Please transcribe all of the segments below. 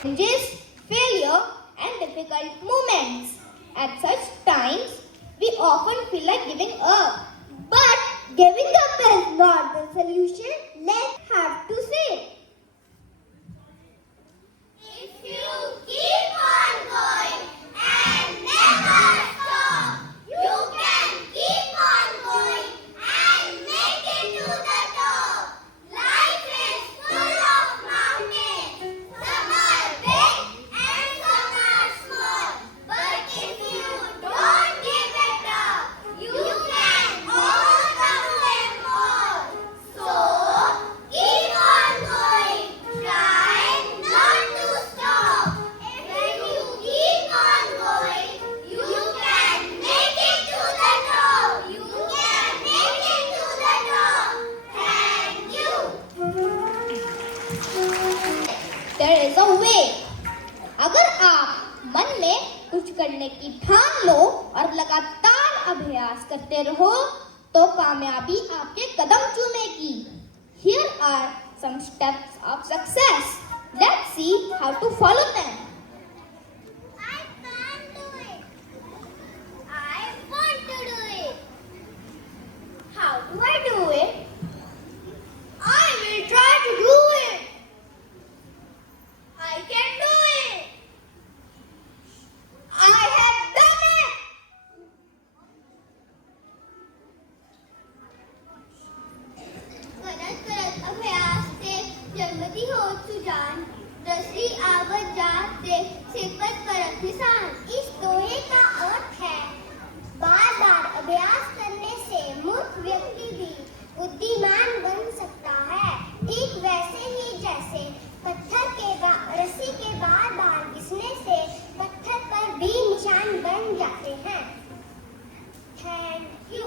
challenges, failure, and difficult moments. At such times, we often feel like giving up. But giving up is not the solution. Let's have to say. If you keep on going and never stop, you can keep on going and make it to the top. Life is full of mountains. Some are big and some are small. But if you don't give it up, you can overcome them all. So keep on going. Try not to stop. When you keep on going, you can make it to the top. You can make it to the top. Thank you. There is a way. अगर आप मन में कुछ करने की ठान लो और लगातार अभ्यास करते रहो तो कामयाबी आपके कदम चूमेगी. Here are some steps of success. Let's see how to follow them. I can't do it. I want to do it. How do I do it? I will try to do it. I can do it. I have done it. करत करत अभ्यास से जन्मती हो सुजान रसरी आवत जात से सिपत करत निशान. इस दोहे का अर्थ है बार बार अभ्यास करने से मूर्ख व्यक्ति भी बुद्धिमान बन सकता है. ठीक वैसे ही जैसे रस्सी के बार बार घिसने से पत्थर पर भी निशान बन जाते हैं. Thank you.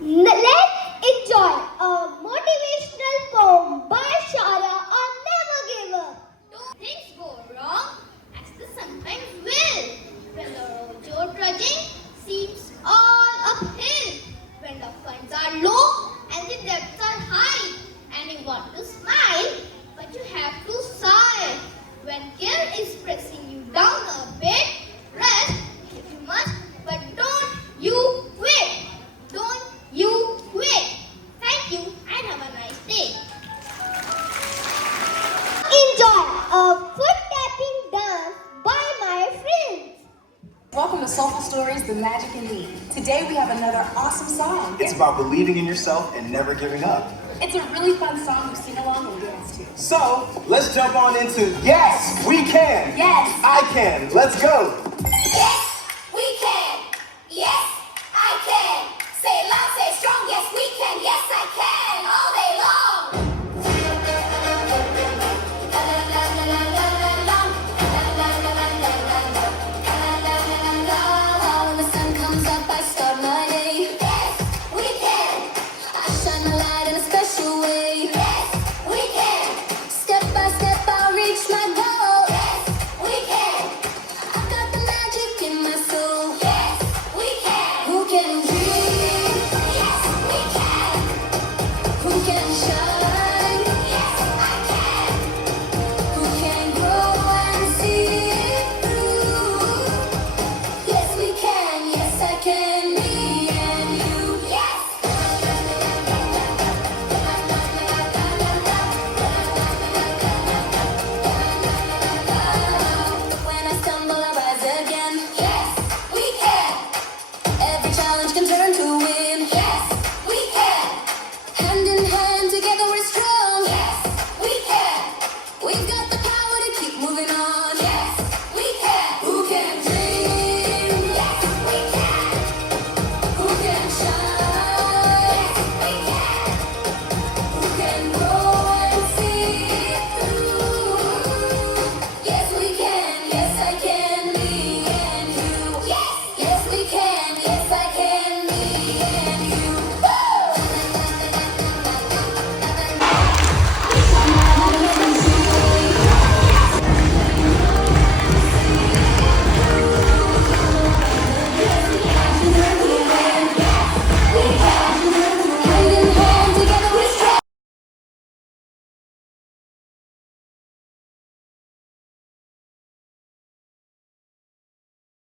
Let's enjoy a motivational poem by Shara on Never Give Up. Things go wrong as they sometimes will. When the road you're trudging seems all uphill. When the funds are low and the debts are high. And you want to smile, but you have to sigh. When guilt is pressing you down a bit, rest if you must, but don't you quit. Don't you quit. Thank you and have a nice day. Enjoy a foot tapping dance by my friends. Welcome to Soulful Stories, The Magic in Me. Today we have another awesome song. It's about believing in yourself and never giving up. It's a really fun song to sing along and dance to. So, let's jump on into Yes, We Can. Yes. I Can. Let's go.